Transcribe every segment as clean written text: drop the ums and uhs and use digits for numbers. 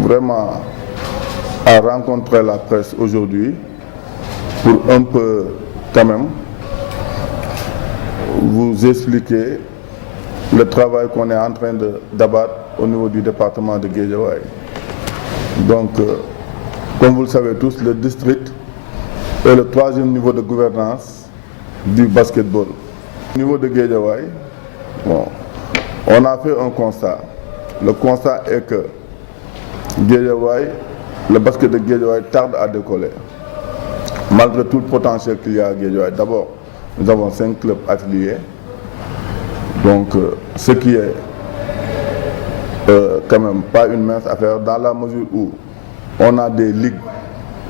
vraiment à rencontrer la presse aujourd'hui pour un peu quand même vous expliquer le travail qu'on est en train d'abattre au niveau du département de Guédiawaye. Donc, comme vous le savez tous, le district est le 3e niveau de gouvernance du basketball. Au niveau de Guédiawaye, bon, on a fait un constat. Le constat est que Guédiawaye, le basket de Guédiawaye tarde à décoller. Malgré tout le potentiel qu'il y a à Guédiawaye. D'abord, nous avons 5 clubs affiliés. Donc, ce qui est quand même pas une mince affaire dans la mesure où on a des ligues,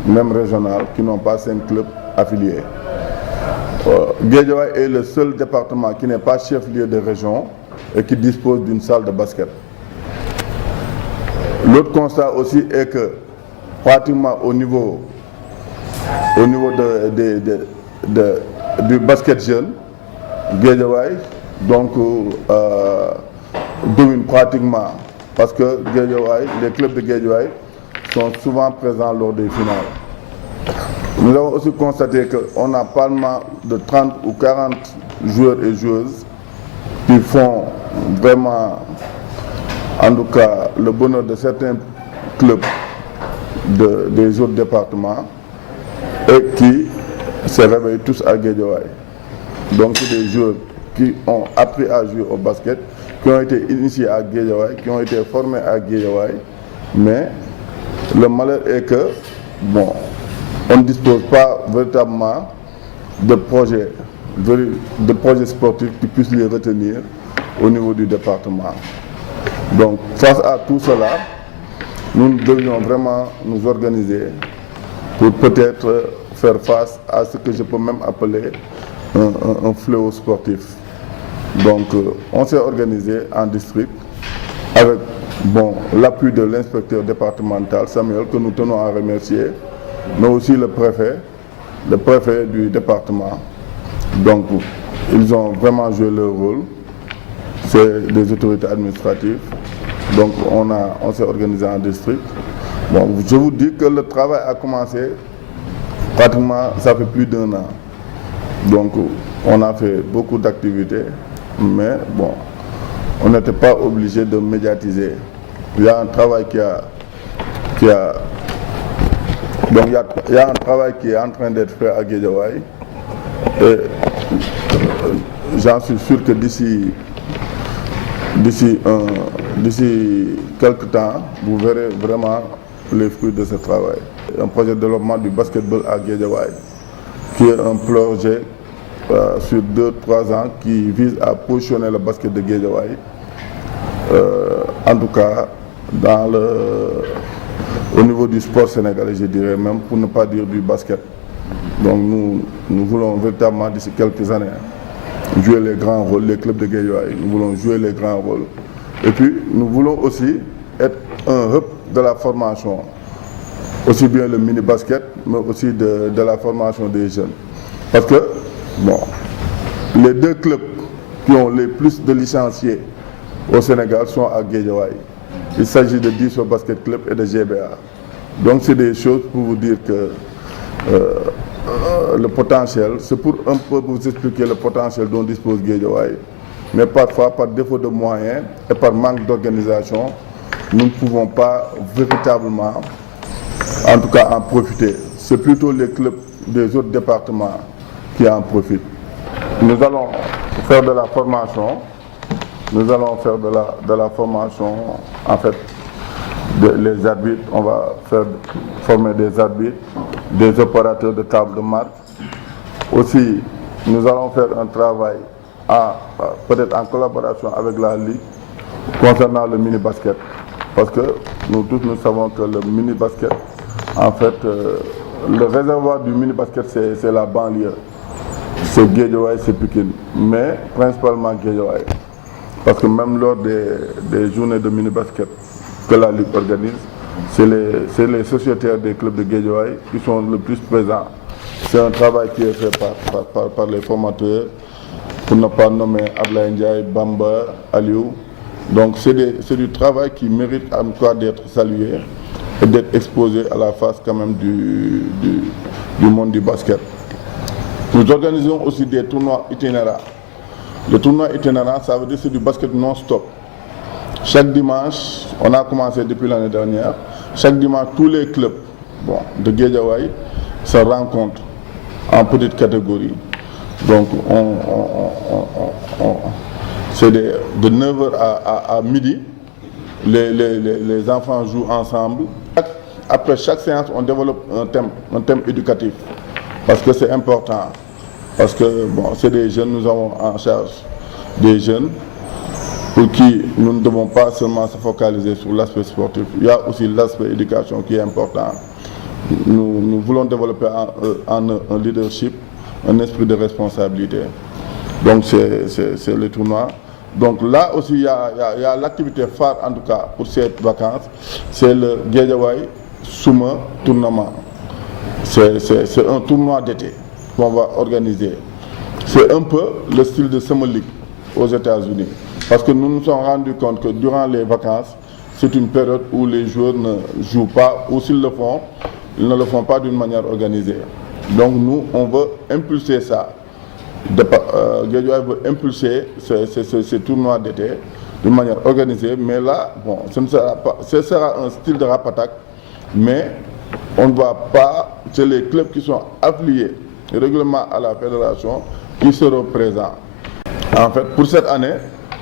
même régionales, qui n'ont pas 5 clubs affiliés. Guédiawaye est le seul département qui n'est pas chef-lieu de région et qui dispose d'une salle de basket. L'autre constat aussi est que pratiquement au niveau du basket jeune, Guédiawaye donc domine pratiquement parce que Guédiawaye, les clubs de Guédiawaye sont souvent présents lors des finales. Nous avons aussi constaté qu'on a pas mal de 30 ou 40 joueurs et joueuses qui font vraiment, en tout cas, le bonheur de certains clubs des autres départements et qui se réveillent tous à Guédiawaye. Donc c'est des joueurs qui ont appris à jouer au basket, qui ont été initiés à Guédiawaye, qui ont été formés à Guédiawaye, mais le malheur est que, bon, on ne dispose pas véritablement de projets sportifs qui puissent les retenir au niveau du département. Donc, face à tout cela, nous devions vraiment nous organiser pour peut-être faire face à ce que je peux même appeler un fléau sportif. Donc, on s'est organisé en district avec l'appui de l'inspecteur départemental Samuel, que nous tenons à remercier, mais aussi le préfet du département. Donc, ils ont vraiment joué leur rôle. C'est des autorités administratives. Donc, on s'est organisé en district. Bon, je vous dis que le travail a commencé pratiquement, ça fait plus d'1 an. Donc, on a fait beaucoup d'activités, mais bon, on n'était pas obligé de médiatiser. Il y a un travail donc il y a un travail qui est en train d'être fait à Guédiawaye. Et j'en suis sûr que d'ici quelques temps, vous verrez vraiment les fruits de ce travail. Un projet de développement du basketball à Guédiawaye, qui est un projet sur 2-3 ans qui vise à positionner le basket de Guédiawaye, en tout cas au niveau du sport sénégalais, je dirais même, pour ne pas dire du basket. Donc nous voulons véritablement d'ici quelques années jouer les grands rôles, les clubs de Guédiawaye, nous voulons jouer les grands rôles. Et puis nous voulons aussi être un hub de la formation, aussi bien le mini-basket, mais aussi de la formation des jeunes. Parce que, bon, les 2 clubs qui ont les plus de licenciés au Sénégal sont à Guédiawaye. Il s'agit de Disso Basket Club et de GBA. Donc c'est des choses pour vous dire que le potentiel, c'est pour un peu vous expliquer le potentiel dont dispose Guédiawaye. Mais parfois, par défaut de moyens et par manque d'organisation, nous ne pouvons pas véritablement, en tout cas, en profiter. C'est plutôt les clubs des autres départements qui en profitent. Nous allons faire de la formation. Nous allons faire de la formation, en fait, les arbitres. On va former des arbitres, des opérateurs de table de marque. Aussi, nous allons faire un travail, peut-être en collaboration avec la Ligue, concernant le mini-basket. Parce que nous tous, nous savons que le mini-basket, en fait, le réservoir du mini-basket, c'est la banlieue. C'est Guédiawaye, c'est Pikine, mais principalement Guédiawaye. Parce que même lors des journées de mini-basket que la Ligue organise, c'est les sociétaires des clubs de Guédiawaye qui sont le plus présents. C'est un travail qui est fait par les formateurs, pour ne pas nommer Ablaye Ndiaye, Bamba, Aliou. Donc c'est du travail qui mérite en tout cas d'être salué. et d'être exposés à la face quand même du monde du basket. Nous organisons aussi des tournois itinérants. Le tournoi itinérant, ça veut dire que c'est du basket non-stop. Chaque dimanche, on a commencé depuis l'année dernière, chaque dimanche, tous les clubs de Guédiawaye se rencontrent en petite catégorie. Donc, c'est de 9h à midi, les enfants jouent ensemble. Après chaque séance, on développe un thème éducatif, parce que c'est important. Parce que c'est des jeunes, nous avons en charge des jeunes pour qui nous ne devons pas seulement se focaliser sur l'aspect sportif. Il y a aussi l'aspect éducation qui est important. Nous voulons développer en un leadership, un esprit de responsabilité. Donc c'est le tournoi. Donc là aussi, il y a l'activité phare, en tout cas, pour cette vacances, c'est le Guédiawaye Summer Tournament. C'est un tournoi d'été qu'on va organiser. C'est un peu le style de Summer League aux États-Unis. Parce que nous nous sommes rendus compte que durant les vacances, c'est une période où les joueurs ne jouent pas, ou s'ils le font, ils ne le font pas d'une manière organisée. Donc nous, on veut impulser ça. Guédiawaye veut impulser ce tournoi d'été d'une manière organisée, mais là, ce sera un style de rap-attaque, mais on ne va pas, c'est les clubs qui sont affiliés régulièrement à la fédération qui seront présents. En fait, pour cette année,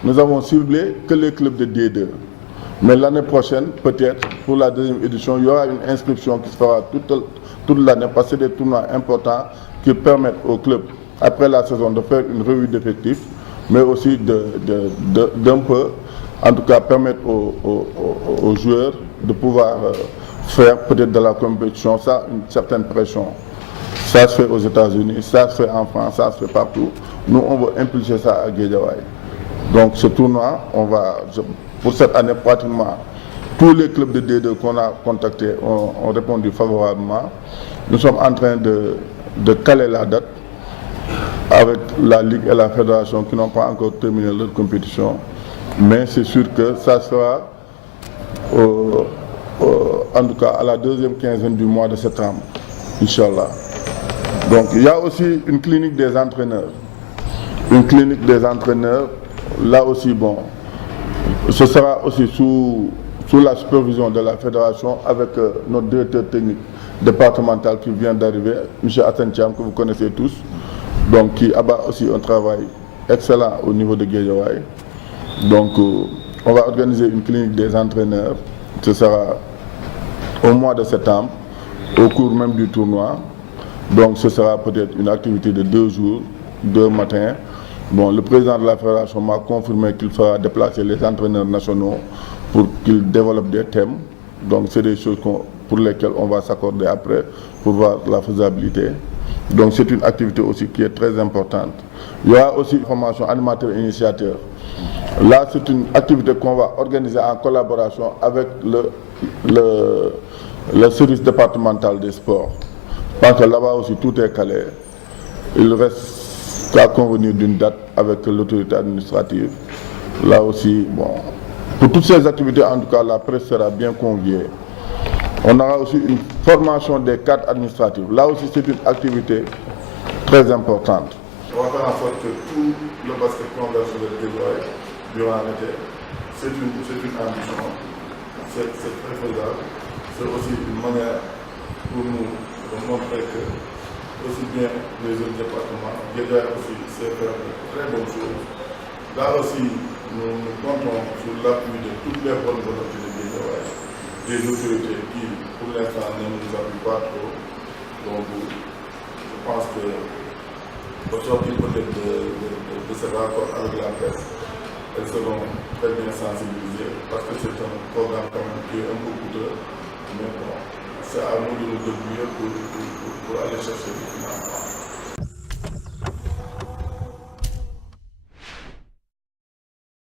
nous avons ciblé que les clubs de D2. Mais l'année prochaine, peut-être, pour la deuxième édition, il y aura une inscription qui se fera toute l'année, parce que c'est des tournois importants qui permettent aux clubs, après la saison, de faire une revue d'effectifs, mais aussi d'un peu, en tout cas, permettre aux joueurs de pouvoir faire peut-être de la compétition, ça, une certaine pression. Ça se fait aux États-Unis, ça se fait en France, ça se fait partout. Nous, on veut impulser ça à Guédiawaye. Donc ce tournoi, pour cette année, pratiquement, tous les clubs de D2 qu'on a contactés ont répondu favorablement. Nous sommes en train de caler la date avec la Ligue et la Fédération qui n'ont pas encore terminé leur compétition. Mais c'est sûr que ça sera, en tout cas, à la deuxième quinzaine du mois de septembre, Inch'Allah. Donc il y a aussi une clinique des entraîneurs. Une clinique des entraîneurs, là aussi, ce sera aussi sous la supervision de la fédération avec notre directeur technique départemental qui vient d'arriver, M. Atentiam, que vous connaissez tous, donc qui abat aussi un travail excellent au niveau de Guédiawaye. Donc on va organiser une clinique des entraîneurs, ce sera au mois de septembre, au cours même du tournoi. Donc ce sera peut-être une activité de 2 jours, 2 matins. Le président de la fédération m'a confirmé qu'il fera déplacer les entraîneurs nationaux pour qu'ils développent des thèmes. Donc c'est des choses pour lesquelles on va s'accorder après pour voir la faisabilité. Donc c'est une activité aussi qui est très importante. Il y aura aussi une formation animateur et initiateur. Là c'est une activité qu'on va organiser en collaboration avec le service départemental des sports. Parce que là-bas aussi tout est calé. Il reste qu'à convenir d'une date avec l'autorité administrative. Là aussi, pour toutes ces activités, en tout cas, la presse sera bien conviée. On aura aussi une formation des cadres administratifs. Là aussi, c'est une activité très importante. On va faire en sorte que tout le basket converge sur le Guédiawaye durant l'été. C'est une ambition, c'est très faisable. C'est aussi une manière pour nous de montrer que aussi bien les autres départements, Guédiawaye aussi sait faire de très bonnes choses. Là aussi, nous comptons sur l'appui de toutes les bonnes volontés de Guédiawaye, des autorités qui, pour l'instant, ne nous appuient pas trop. Donc, je pense que, au sortir peut-être de ce rapport avec la presse, elles seront très bien sensibilisées, parce que c'est un programme quand même qui est un peu coûteux, mais c'est à nous de nous débrouiller pour aller chercher des financements.